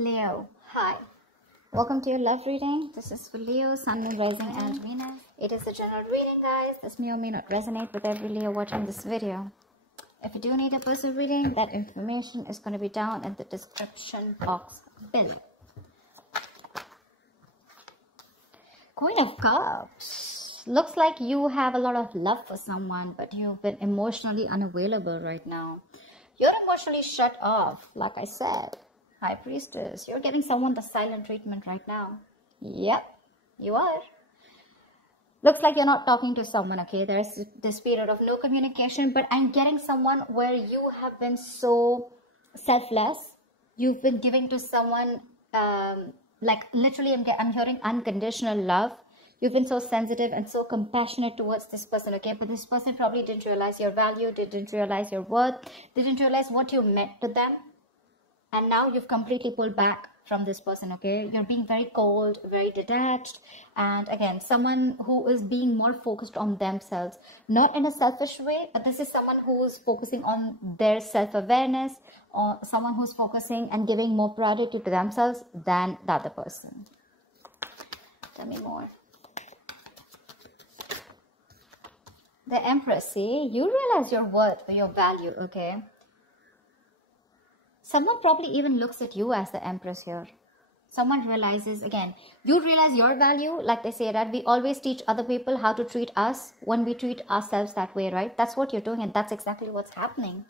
Leo, hi. Welcome to your love reading. This is for Leo, Sun, Moon, Rising, and Venus. It is a general reading, guys. This may or may not resonate with every Leo watching this video. If you do need a personal reading, that information is going to be down in the description box below. Queen of Cups. Looks like you have a lot of love for someone, but you've been emotionally unavailable right now. You're emotionally shut off, like I said. High Priestess, you're giving someone the silent treatment right now. Yep, you are. Looks like you're not talking to someone, okay? There's this period of no communication, but I'm getting someone where you have been so selfless. You've been giving to someone, like literally I'm hearing unconditional love. You've been so sensitive and so compassionate towards this person, okay? But this person probably didn't realize your value, didn't realize your worth, didn't realize what you meant to them. And now you've completely pulled back from this person, okay? You're being very cold, very detached. And again, someone who is being more focused on themselves. Not in a selfish way, but this is someone who's focusing on their self-awareness, or someone who's focusing and giving more priority to themselves than the other person. Tell me more. The Empress, see? You realize your worth or your value, okay? Someone probably even looks at you as the Empress here. Someone realizes, again, you realize your value, like they say that we always teach other people how to treat us when we treat ourselves that way, right? That's what you're doing, and that's exactly what's happening.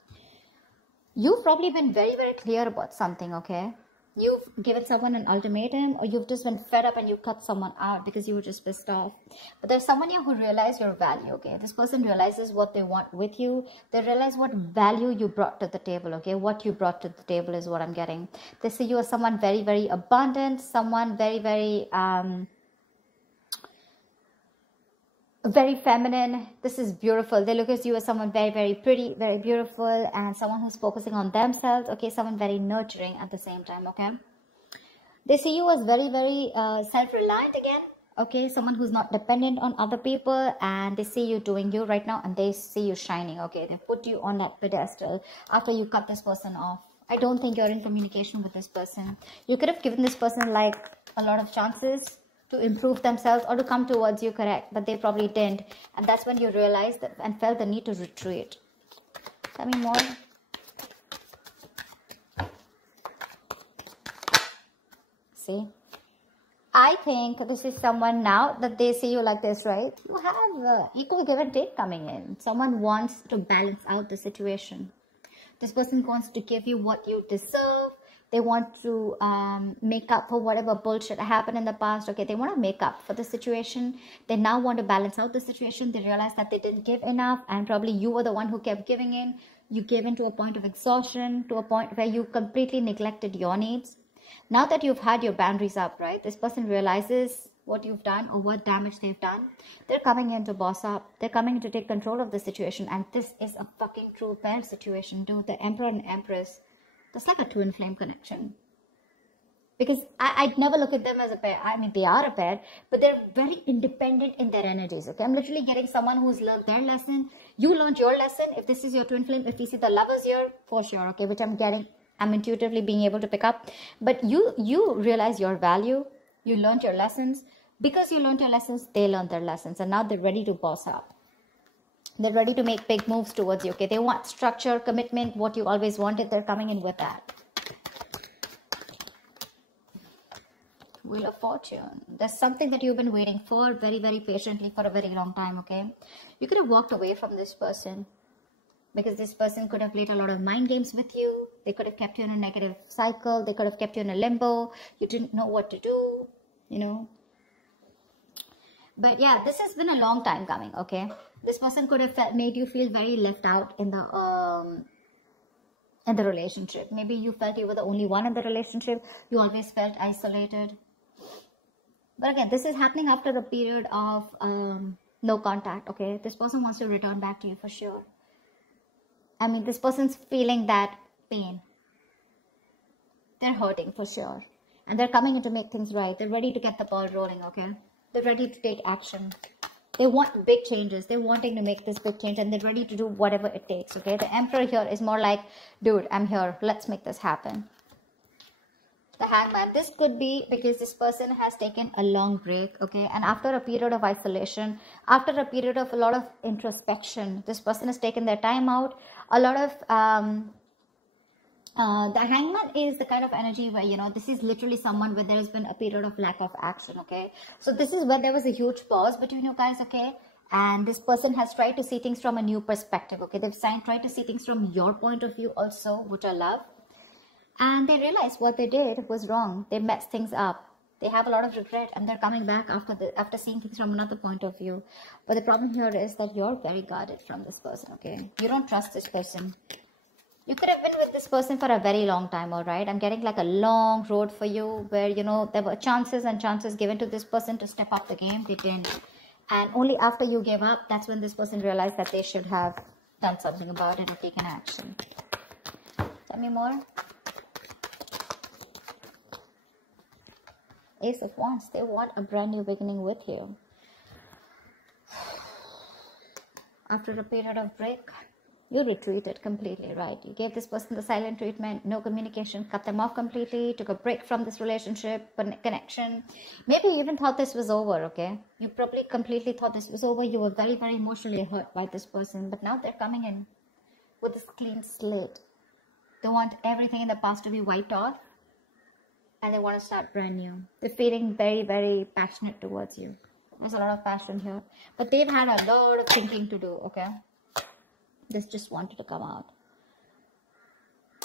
You've probably been very, very clear about something, okay? You've given someone an ultimatum, or you've just been fed up and you cut someone out because you were just pissed off. But there's someone here who realizes your value, okay? This person realizes what they want with you. They realize what value you brought to the table, okay? What you brought to the table is what I'm getting. They see you as someone very, very abundant, someone very, very, very feminine. This is beautiful. They look at you as someone very, very pretty, very beautiful, and someone who's focusing on themselves, okay? Someone very nurturing at the same time, okay? They see you as very, very self-reliant again, okay? Someone who's not dependent on other people, and they see you doing you right now, and they see you shining, okay? They put you on that pedestal after you cut this person off. I don't think you're in communication with this person. You could have given this person like a lot of chances to improve themselves or to come towards you, correct? But they probably didn't. And that's when you realized that and felt the need to retreat. Tell me more. See? I think this is someone now that they see you like this, right? You have equal give and take coming in. Someone wants to balance out the situation. This person wants to give you what you deserve. They want to make up for whatever bullshit happened in the past. Okay, they want to make up for the situation. They now want to balance out the situation. They realize that they didn't give enough, and probably you were the one who kept giving in. You gave in to a point of exhaustion, to a point where you completely neglected your needs. Now that you've had your boundaries up, right, this person realizes what you've done or what damage they've done. They're coming in to boss up. They're coming in to take control of the situation. And this is a fucking true pair situation, dude. The Emperor and Empress. That's like a twin flame connection. Because I'd never look at them as a pair. I mean, they are a pair, but they're very independent in their energies, okay? I'm literally getting someone who's learned their lesson. You learned your lesson. If this is your twin flame, if we see the lovers here, for sure, okay? Which I'm getting, I'm intuitively being able to pick up. But you realize your value. You learned your lessons. Because you learned your lessons, they learned their lessons. And now they're ready to boss up. They're ready to make big moves towards you, okay? They want structure, commitment, what you always wanted. They're coming in with that. Wheel of Fortune. There's something that you've been waiting for very, very patiently for a very long time, okay? You could have walked away from this person because this person could have played a lot of mind games with you. They could have kept you in a negative cycle. They could have kept you in a limbo. You didn't know what to do, you know? But yeah, this has been a long time coming, okay? This person could have made you feel very left out in the relationship. Maybe you felt you were the only one in the relationship. You always felt isolated. But again, this is happening after a period of no contact, okay? This person wants to return back to you for sure. I mean, this person's feeling that pain. They're hurting for sure. And they're coming in to make things right. They're ready to get the ball rolling, okay? They're ready to take action. They want big changes. They're wanting to make this big change, and they're ready to do whatever it takes, okay? The Emperor here is more like, dude, I'm here. Let's make this happen. The Hangman. This could be because this person has taken a long break, okay? And after a period of isolation, after a period of a lot of introspection, this person has taken their time out. A lot of, the Hangman is the kind of energy where, you know, this is literally someone where there has been a period of lack of action, okay? So this is where there was a huge pause between you guys, okay? And this person has tried to see things from a new perspective, okay? They've tried to see things from your point of view also, which I love. And they realized what they did was wrong. They messed things up. They have a lot of regret, and they're coming back after seeing things from another point of view. But the problem here is that you're very guarded from this person, okay? You don't trust this person. You could have been with this person for a very long time, all right? I'm getting like a long road for you where, you know, there were chances and chances given to this person to step up the game. They didn't. And only after you gave up, that's when this person realized that they should have done something about it or taken action. Tell me more. Ace of Wands. They want a brand new beginning with you. After a period of break, you retreated completely, right? You gave this person the silent treatment, no communication, cut them off completely, took a break from this relationship, connection. Maybe you even thought this was over, okay? You probably completely thought this was over. You were very, very emotionally hurt by this person. But now they're coming in with this clean slate. They want everything in the past to be wiped off. And they want to start brand new. They're feeling very, very passionate towards you. There's a lot of passion here. But they've had a lot of thinking to do, okay? This just wanted to come out.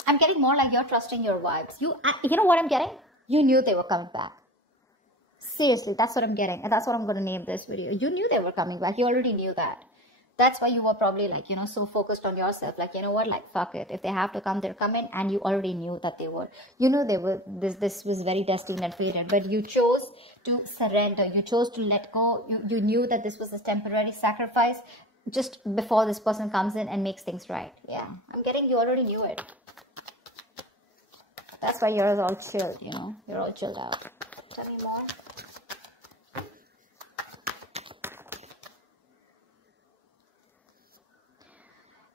I'm getting more like you're trusting your vibes. You know what I'm getting? You knew they were coming back. Seriously, that's what I'm getting. And that's what I'm going to name this video. You knew they were coming back. You already knew that. That's why you were probably like, you know, so focused on yourself. Like, you know what? Like, fuck it. If they have to come, they're coming. And you already knew that they were. You knew they were. This was very destined and fated. But you chose to surrender. You chose to let go. You knew that this was a temporary sacrifice just before this person comes in and makes things right. Yeah. I'm getting you already knew it. That's why you're all chilled, you know. You're all chilled out. Tell me more.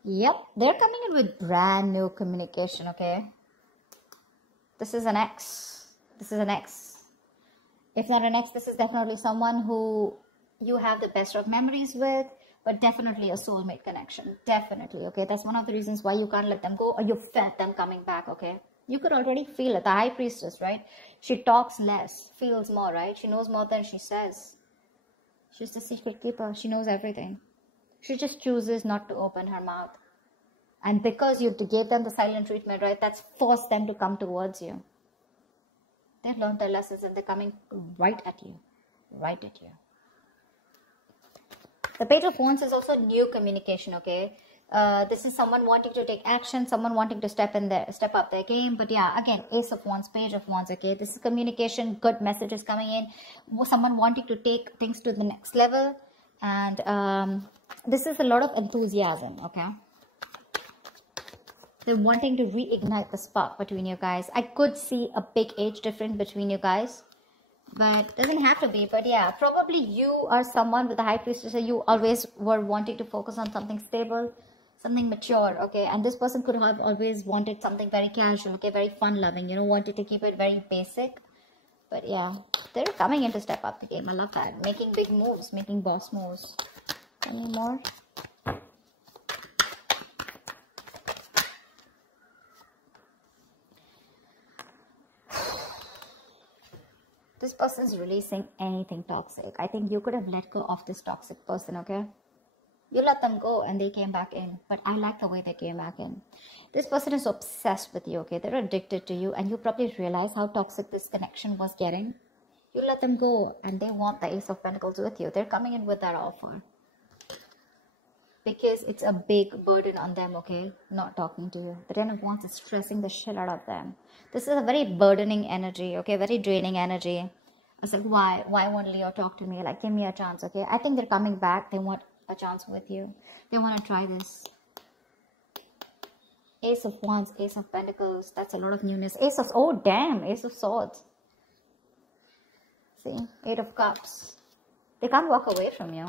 Yep, they're coming in with brand new communication, okay? This is an ex. This is an ex. If not an ex, this is definitely someone who you have the best of memories with, but definitely a soulmate connection. Definitely, okay? That's one of the reasons why you can't let them go, or you felt them coming back, okay? You could already feel it. The High Priestess, right? She talks less, feels more, right? She knows more than she says. She's the secret keeper. She knows everything. She just chooses not to open her mouth. And because you gave them the silent treatment, right? That's forced them to come towards you. They've learned their lessons and they're coming right at you. Right at you. The Page of Wands is also new communication, okay? This is someone wanting to take action, someone wanting to step up their game. But yeah, again, Ace of Wands, Page of Wands, okay? This is communication, good messages coming in. Someone wanting to take things to the next level. And this is a lot of enthusiasm, okay? They're wanting to reignite the spark between you guys. I could see a big age difference between you guys. But doesn't have to be. But yeah, probably you are someone with the High Priestess. You always were wanting to focus on something stable, something mature, okay? And this person could have always wanted something very casual, okay? Very fun-loving, you know, wanted to keep it very basic. But yeah, they're coming in to step up the game. I love that. Making big moves, making boss moves. Any more? This person is releasing anything toxic. I think you could have let go of this toxic person, okay? You let them go and they came back in. But I like the way they came back in. This person is obsessed with you, okay? They're addicted to you. And you probably realize how toxic this connection was getting. You let them go and they want the Ace of Pentacles with you. They're coming in with that offer. Because it's a big burden on them, okay? Not talking to you. The Ten of Wands is stressing the shit out of them. This is a very burdening energy, okay? Very draining energy. I was like, why won't Leo talk to me? Like, give me a chance, okay? I think they're coming back. They want a chance with you. They want to try this. Ace of Wands, Ace of Pentacles. That's a lot of newness. Oh, damn. Ace of Swords. See? Eight of Cups. They can't walk away from you.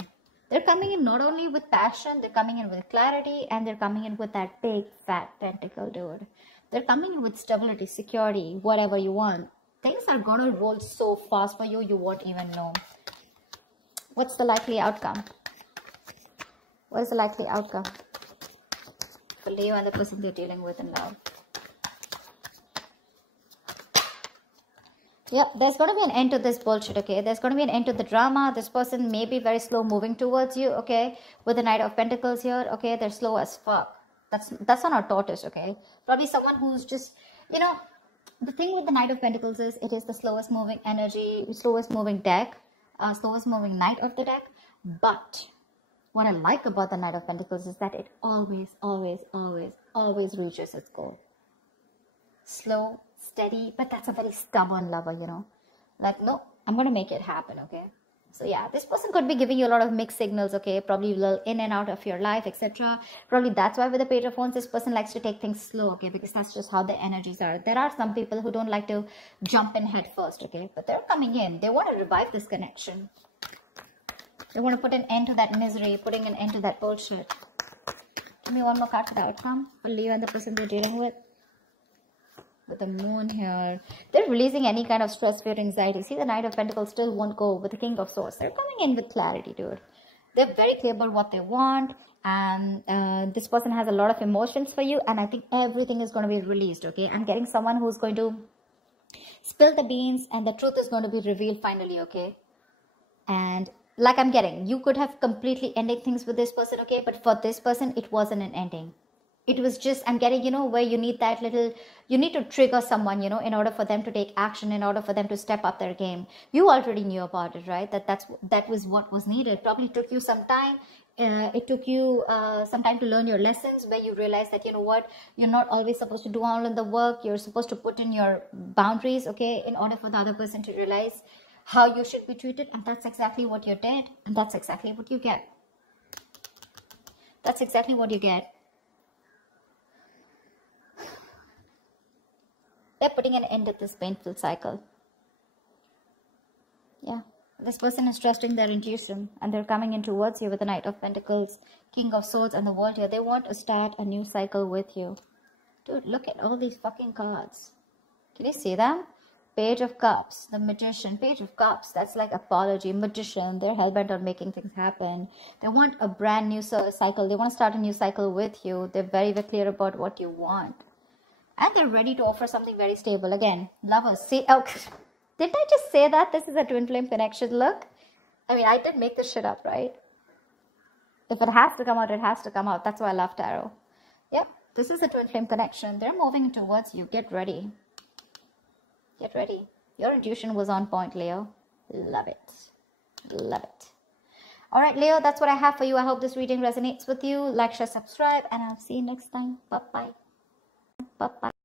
They're coming in not only with passion, they're coming in with clarity, and they're coming in with that big, fat pentacle, dude. They're coming in with stability, security, whatever you want. are going to roll so fast for you, you won't even know. What's the likely outcome? What is the likely outcome for Leo and the person they're dealing with in love? Yeah, there's going to be an end to this bullshit, okay? There's going to be an end to the drama. This person may be very slow moving towards you, okay? With the Knight of Pentacles here, okay? They're slow as fuck. That's not a tortoise, okay? Probably someone who's just, you know, the thing with the Knight of Pentacles is it is the slowest moving energy, slowest moving deck, slowest moving knight of the deck. But what I like about the Knight of Pentacles is that it always, always, always, always reaches its goal. Slow, steady, but that's a very stubborn lover, you know. Like, no, I'm going to make it happen, okay? So yeah, this person could be giving you a lot of mixed signals, okay? Probably a little in and out of your life, etc. Probably that's why with the Page of Wands, this person likes to take things slow, okay? Because that's just how the energies are. There are some people who don't like to jump in head first, okay? But they're coming in. They want to revive this connection. They want to put an end to that misery, putting an end to that bullshit. Give me one more card for the outcome for Leo and the person they're dealing with. With the moon here, they're releasing any kind of stress, fear, anxiety. See, the Knight of Pentacles still won't go with the King of Swords. They're coming in with clarity, dude. They're very clear about what they want, and this person has a lot of emotions for you, and I think everything is going to be released, okay? I'm getting someone who's going to spill the beans, and the truth is going to be revealed finally, okay? And like I'm getting, you could have completely ended things with this person, okay? But for this person, it wasn't an ending. It was just, I'm getting, you know, where you need that little, you need to trigger someone, you know, in order for them to take action, in order for them to step up their game. You already knew about it, right? That was what was needed. Probably took you some time. It took you some time to learn your lessons, where you realize that, you know what, you're not always supposed to do all of the work. You're supposed to put in your boundaries, okay, in order for the other person to realize how you should be treated. And that's exactly what you did. And that's exactly what you get. That's exactly what you get. They're putting an end to this painful cycle. Yeah. This person is trusting their intuition, and they're coming in towards you with the Knight of Pentacles, King of Swords, and the World here. They want to start a new cycle with you. Dude, look at all these fucking cards. Can you see them? Page of Cups, the Magician, Page of Cups. That's like apology, Magician. They're hellbent on making things happen. They want a brand new cycle. They want to start a new cycle with you. They're very, very clear about what you want. And they're ready to offer something very stable. Again, lovers. See, oh, didn't I just say that this is a twin flame connection? Look. I mean, I did make this shit up, right? If it has to come out, it has to come out. That's why I love tarot. Yep, this is a twin flame connection. They're moving towards you. Get ready. Get ready. Your intuition was on point, Leo. Love it. Love it. All right, Leo, that's what I have for you. I hope this reading resonates with you. Like, share, subscribe, and I'll see you next time. Bye-bye. Bye-bye.